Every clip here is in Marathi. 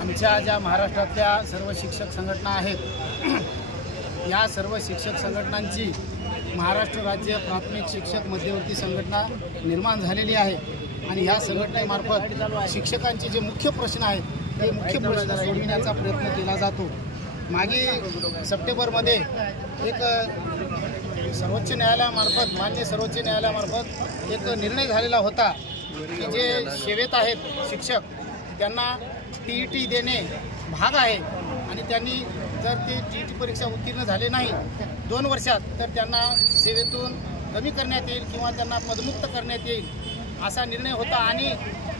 आमच्या ज्या महाराष्ट्रातल्या सर्व शिक्षक संघटना आहेत, या सर्व शिक्षक संघटनांची महाराष्ट्र राज्य प्राथमिक शिक्षक मध्यवर्ती संघटना निर्माण झालेली आहे आणि या संघटनेमार्फत शिक्षकांचे जे मुख्य प्रश्न आहेत ते मुख्य प्रश्न सोडविण्याचा प्रयत्न केला जातो। मागे सप्टेंबरमध्ये एक सर्वोच्च न्यायालयामार्फत मान्य सर्वोच्च न्यायालयामार्फत एक निर्णय झालेला होता की जे सेवेत आहेत शिक्षक त्यांना TET देणे भाग आहे आणि त्यांनी जर ते TET परीक्षा उत्तीर्ण झाले नाही 2 वर्षात तर त्यांना सेवेतून कमी करण्यात येईल किंवा त्यांना पदमुक्त करण्यात येईल असा निर्णय होता। आणि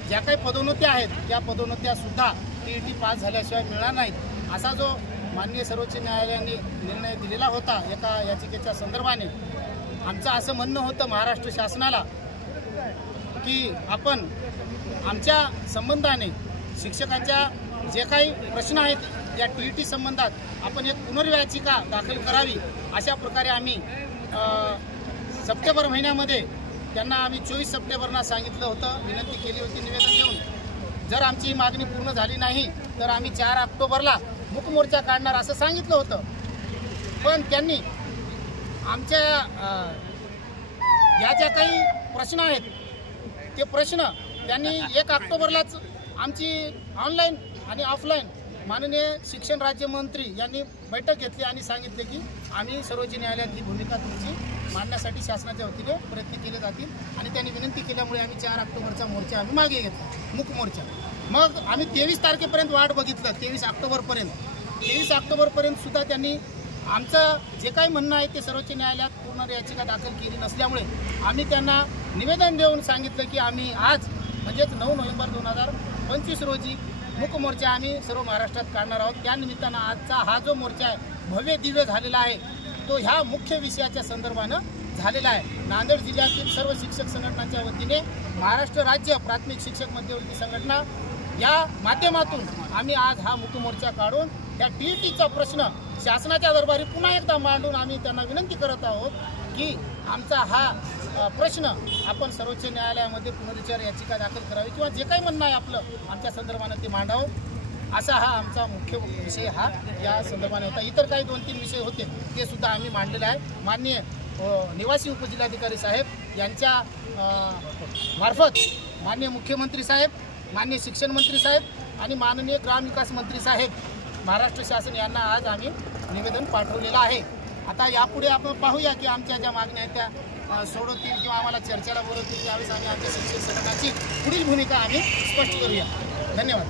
ज्या काही पदोन्नत्या आहेत त्या पदोन्नत्यासुद्धा TET पास झाल्याशिवाय मिळणार नाहीत असा जो माननीय सर्वोच्च न्यायालयाने निर्णय दिलेला होता एका याचिकेच्या संदर्भाने। आमचं असं म्हणणं होतं महाराष्ट्र शासनाला की आपण आमच्या संबंधाने शिक्षकांच्या जे काही प्रश्न आहेत या TET संबंधात आपण एक पुनर्याचिका दाखल करावी अशा प्रकारे आम्ही सप्टेंबर महिन्यामध्ये त्यांना आम्ही 24 सप्टेंबरला सांगितलं होतं, विनंती केली होती निवेदन देऊन। जर आमची ही मागणी पूर्ण झाली नाही तर आम्ही 4 ऑक्टोबरला मूक मोर्चा काढणार असं सांगितलं होतं। पण त्यांनी आमच्या या ज्या काही प्रश्न आहेत ते प्रश्न त्यांनी 1 ऑक्टोबरलाच आमची ऑनलाईन आणि ऑफलाईन माननीय शिक्षण राज्यमंत्री यांनी बैठक घेतली आणि सांगितले की आम्ही सर्वोच्च न्यायालयात ही भूमिका तुमची मांडण्यासाठी शासनाच्या वतीने प्रयत्न केले जातील आणि त्यांनी विनंती केल्यामुळे आम्ही 4 ऑक्टोबरचा मोर्चा आम्ही मागे घेतला, मूक मोर्चा। मग आम्ही 23 तारखेपर्यंत वाट बघितलं, 23 ऑक्टोबरपर्यंत। 23 ऑक्टोबरपर्यंत सुद्धा त्यांनी आमचं जे काही म्हणणं आहे ते सर्वोच्च न्यायालयात पूर्ण याचिका दाखल केली नसल्यामुळे आम्ही त्यांना निवेदन देऊन सांगितलं की आम्ही आज म्हणजेच 9 नोव्हेंबर 2025 रोजी मूक मोर्चा आम्ही सर्व महाराष्ट्रात काढणार आहोत। त्यानिमित्तानं आजचा हा जो मोर्चा आहे भव्य दिव्य झालेला आहे तो ह्या मुख्य विषयाच्या संदर्भानं झालेला आहे। नांदेड जिल्ह्यातील सर्व शिक्षक संघटनांच्या वतीने महाराष्ट्र राज्य प्राथमिक शिक्षक मध्यवर्ती संघटना या माध्यमातून आम्ही आज हा मूक मोर्चा काढून त्या TETचा प्रश्न शासनाच्या दरबारी पुन्हा एकदा मांडून आम्ही त्यांना विनंती करत आहोत की आमचा हा प्रश्न आपण सर्वोच्च न्यायालयामध्ये पुनर्विचार याचिका दाखल करावी किंवा जे काही म्हणणं आहे आपलं आमच्या संदर्भानं ते मांडावं असा हा आमचा मुख्य विषय हा या संदर्भाने होता। इतर काही 2-3 विषय होते ते सुद्धा आम्ही मांडलेले आहे। माननीय निवासी उपजिल्हाधिकारी साहेब यांच्या मार्फत माननीय मुख्यमंत्री साहेब, माननीय शिक्षण मंत्री साहेब आणि माननीय ग्रामविकास मंत्री साहेब महाराष्ट्र शासन यांना आज आम्ही निवेदन पाठवलेलं आहे। आता यापुढे आपण पाहूया की आमच्या ज्या मागण्या आहेत त्या सोडवतील किंवा आम्हाला चर्चेला बोलवतील, त्यावेळेस आम्ही आमच्या शिक्षक संघटनाची पुढील भूमिका आम्ही स्पष्ट करूया। धन्यवाद।